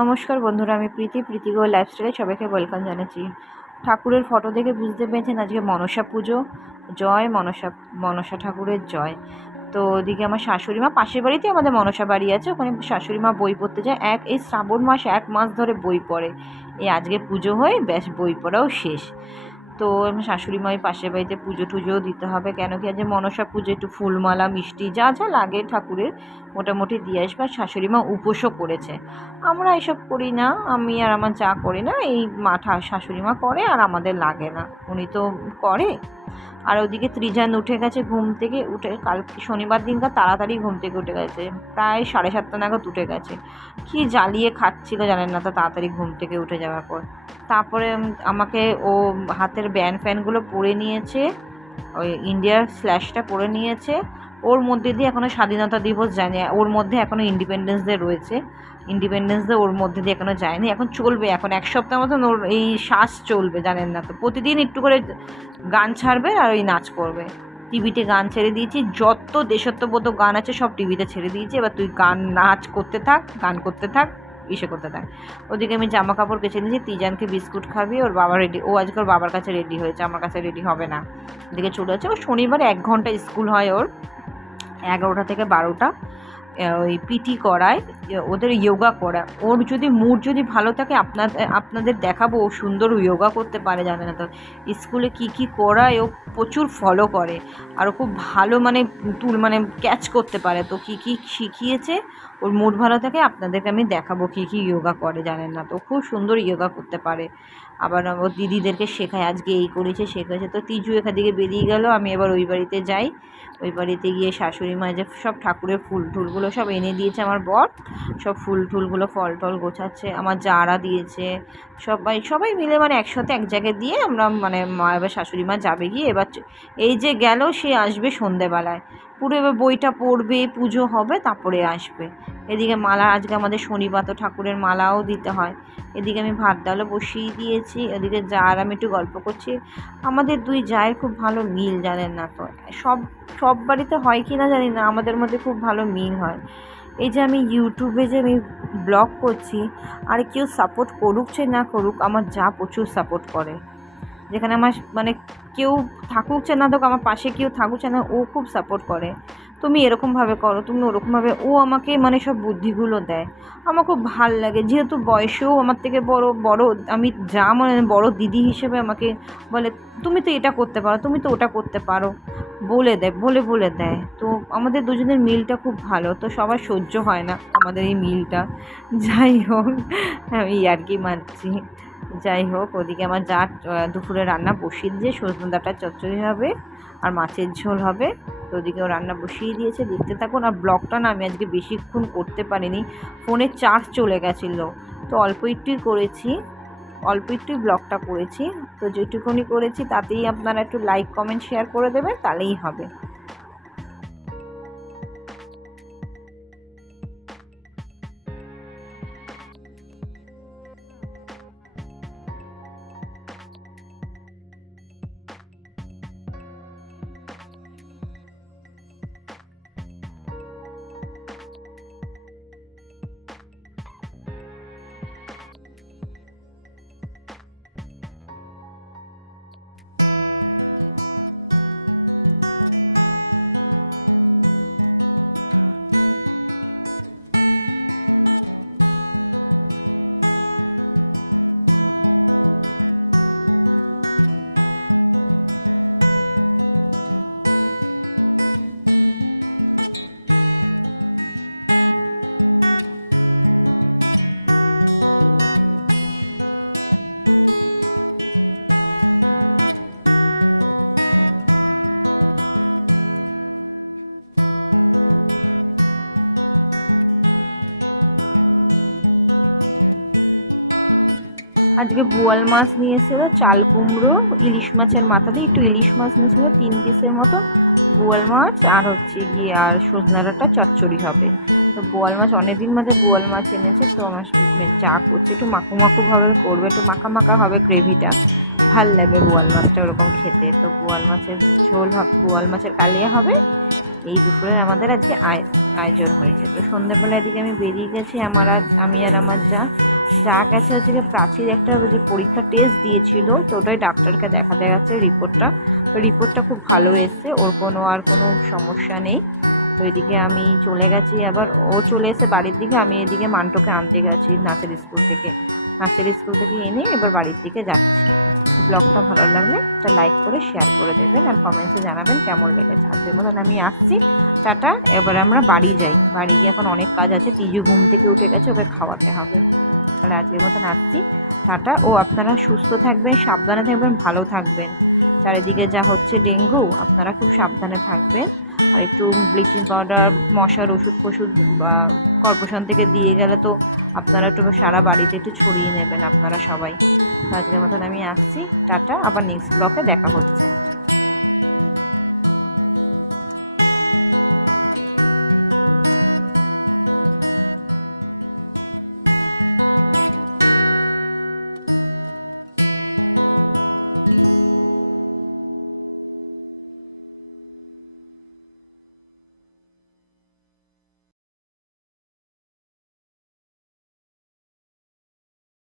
নমস্কার বন্ধুরা, আমি প্রীতি গো লাইফস্টাইলে সবাইকে ওয়েলকাম জানাচ্ছি। ঠাকুরের ফটো দেখে বুঝতে পেরেছেন আজকে মনসা পুজো। জয় মনসা, মনসা ঠাকুরের জয়। তো ওদিকে আমার শাশুড়ি মা, পাশের বাড়িতে আমাদের মনসা বাড়ি আছে, ওখানে শাশুড়ি মা বই পড়তে যায়। এই শ্রাবণ মাস 1 মাস ধরে বই পড়ে। এই আজকে পুজো হয়ে ব্যাস বই পড়াও শেষ। তো আমার শাশুড়ি মা ওই পাশের বাড়িতে পুজো টুজোও দিতে হবে, কেন কি আজ মনসা পুজো, একটু ফুলমালা মিষ্টি যা যা লাগে ঠাকুরের মোটামুটি দিয়ে আসবে। আর শাশুড়ি মা উপোসও করেছে। আমরা এসব করি না, আমি আর আমার যা করি না, এই শাশুড়ি মা করে আর আমাদের লাগে না, উনি তো করে। আর ওদিকে ত্রিজান উঠে গেছে ঘুম থেকে, উঠে কাল শনিবার দিনকার তাড়াতাড়ি ঘুম থেকে উঠে গেছে, প্রায় 7:30 নাগাদ উঠে গেছে। কি জ্বালিয়ে খাচ্ছিল জানেন না, তো তাড়াতাড়ি ঘুম থেকে উঠে যাওয়ার পর তারপরে আমাকে ও হাতের ফ্যানগুলো পরে নিয়েছে, ওই ইন্ডিয়ার স্ল্যাশটা পরে নিয়েছে। ওর মধ্যে দিয়ে এখনও স্বাধীনতা দিবস যায়নি, ওর মধ্যে এখনও ইন্ডিপেন্ডেন্স ডে রয়েছে। ইন্ডিপেন্ডেন্স ডে ওর মধ্যে দিয়ে এখনও যায়নি, এখন চলবে, এখন 1 সপ্তাহ মতন ওর এই শ্বাস চলবে জানেন না তো। প্রতিদিন একটু করে গান ছাড়বে আর ওই নাচ করবে। টিভিতে গান ছেড়ে দিয়েছি, যত দেশাত্মবোধক গান আছে সব টিভিতে ছেড়ে দিয়েছি। এবার তুই গান নাচ করতে থাক, গান করতে থাক, ইসে করতে থাক। ওদিকে আমি জামা কাপড় কেচে নিয়েছি, তিজানকে বিস্কুট খাবি, ওর বাবা রেডি, ও আজকে ওর বাবার কাছে রেডি হয়েছে, আমার কাছে রেডি হবে না। এদিকে চলে যাচ্ছে, ও শনিবারে 1 ঘন্টা স্কুল হয় ওর, 11টা থেকে 12টা। ওই পিটি করায়, ওদের যোগা করা। ওর যদি মুড যদি ভালো থাকে, আপনাদের দেখাবো, ও সুন্দর যোগা করতে পারে জানে না তো। স্কুলে কি করায় ও প্রচুর ফলো করে, আর ও খুব ভালো মানে ক্যাচ করতে পারে। তো কি শিখিয়েছে, ওর মুড ভালো থাকে, আপনাদেরকে আমি দেখাবো কি যোগা করে জানেন না তো। খুব সুন্দর যোগা করতে পারে। আবার ওর দিদিদেরকে শেখায়, আজকে এই করেছে শেখাচ্ছে। তো তিজু এখান থেকে বেরিয়ে গেল, আমি এবার ওই বাড়িতে যাই। ওই বাড়িতে গিয়ে শাশুড়ি মা যে সব ঠাকুরের ফুল টুলগুলো সব এনে দিয়েছে আমার বর, সব ফুল টুলগুলো ফল টল গোছাচ্ছে, আমার জারা দিয়েছে। সবাই মিলে মানে একসাথে এক জায়গায় দিয়ে আমরা মানে মা, এবার শাশুড়ি মা যাবে গিয়ে, এবার এই যে গেল সে আসবে সন্ধেবেলায়, পুরো এবার বইটা পড়বে, পুজো হবে, তারপরে আসবে। এদিকে মালা, আজকে আমাদের শনিবার তো ঠাকুরের মালাও দিতে হয়। এদিকে আমি ভাত ডালও বসিয়ে দিয়েছি, এদিকে যা আর আমি একটু গল্প করছি। আমাদের দুই জায়ের খুব ভালো মিল জানেন না তো। সব বাড়িতে হয় কি না জানি না, আমাদের মধ্যে খুব ভালো মিল হয়। এই যে আমি ইউটিউবে যে আমি ব্লগ করছি, আর কেউ সাপোর্ট করুক চাই না করুক, আমার যা প্রচুর সাপোর্ট করে। যেখানে আমার মানে কেউ থাকুক চায় না, আমার পাশে কেউ থাকুক চায় না, ও খুব সাপোর্ট করে। তুমি এরকমভাবে করো, তুমি ওরকমভাবে, ও আমাকে মানে সব বুদ্ধিগুলো দেয়। আমার খুব ভাল লাগে, যেহেতু বয়সেও আমার থেকে বড়, আমি যা মানে বড় দিদি হিসেবে আমাকে বলে তুমি তো এটা করতে পারো, তুমি তো ওটা করতে পারো, বলে দেয়। তো আমাদের দুজনের মিলটা খুব ভালো, তো সবার সহ্য হয় না আমাদের এই মিলটা। যাই হোক, আমি আর কি মানছি। যাই হোক, ওদিকে আমার যা দুপুরে রান্না বসিয়ে দিয়ে, সজনে ডাঁটার চচ্চড়ি হবে আর মাছের ঝোল হবে। তো ওদিকেও রান্না বসিয়ে দিয়েছে, দেখতে থাকুন। আর ব্লগটা না আমি আজকে বেশিক্ষণ করতে পারিনি, ফোনে চার্জ চলে গেছিলো, তো অল্প একটুই ব্লগটা করেছি। তো যেটুকুনি করেছি তাতেই আপনারা একটু লাইক কমেন্ট শেয়ার করে দেবেন, তাহলেই হবে। আজকে বোয়াল মাছ নিয়ে এসেছিলো, চাল কুমড়ো, ইলিশ মাছের মাথা দিয়ে একটু ইলিশ মাছ নিয়েছিলো 3 পিসের মতো, বোয়াল মাছ আর হচ্ছে গিয়ে আর সজনে ডাঁটা চচ্চড়ি হবে। তো বোয়াল মাছ অনেকদিন বাদে বোয়াল মাছ এনেছে, তো আমার যা করছে একটু মাখুভাবে করবে, একটু মাখা হবে গ্রেভিটা, ভাল লাগবে বোয়াল মাছটা ওরকম খেতে। তো বোয়াল মাছের ঝোল, বোয়াল মাছের কালিয়া হবে, এই দুপুরের আমাদের আজকে আয়োজন হয়েছে। তো সন্ধ্যাবেলা এদিকে আমি বেরিয়ে গেছি, আমি আর আমার যা গেছে হচ্ছে গিয়ে প্রাচীর একটা যে পরীক্ষা টেস্ট দিয়েছিল, তো ওটাই ডাক্তারকে দেখাতে গেছে। রিপোর্টটা খুব ভালো এসছে, ওর কোনো সমস্যা নেই। তো এদিকে আমি চলে গেছি, আবার ও চলে এসে বাড়ির দিকে, আমি এদিকে মান্টোকে আনতে গেছি নার্সারি স্কুল থেকে এনে এবার বাড়ির দিকে যাচ্ছি। ব্লগটা ভালো লাগলে একটা লাইক করে শেয়ার করে দেবেন আর কমেন্টসে জানাবেন কেমন লেগেছে। আজকের মতন আমি আসছি, টাটা। এবার আমরা বাড়ি যাই, বাড়ি গিয়ে এখন অনেক কাজ আছে। তিজু ঘুম থেকে উঠে গেছে, ওকে খাওয়াতে হবে। তাহলে আজকের মতন আসছি, টাটা। ও আপনারা সুস্থ থাকবেন, সাবধানে থাকবেন, ভালো থাকবেন। চারিদিকে যা হচ্ছে ডেঙ্গু, আপনারা খুব সাবধানে থাকবেন। আর একটু ব্লিচিং পাউডার, মশার ওষুধ বা কর্পোরেশন থেকে দিয়ে গেলে তো আপনারা একটু সারা বাড়িতে একটু ছড়িয়ে নেবেন আপনারা সবাই। আজকের মতন আমি আসছি, টাটা। আবার নেক্সট ব্লগে দেখা হচ্ছে।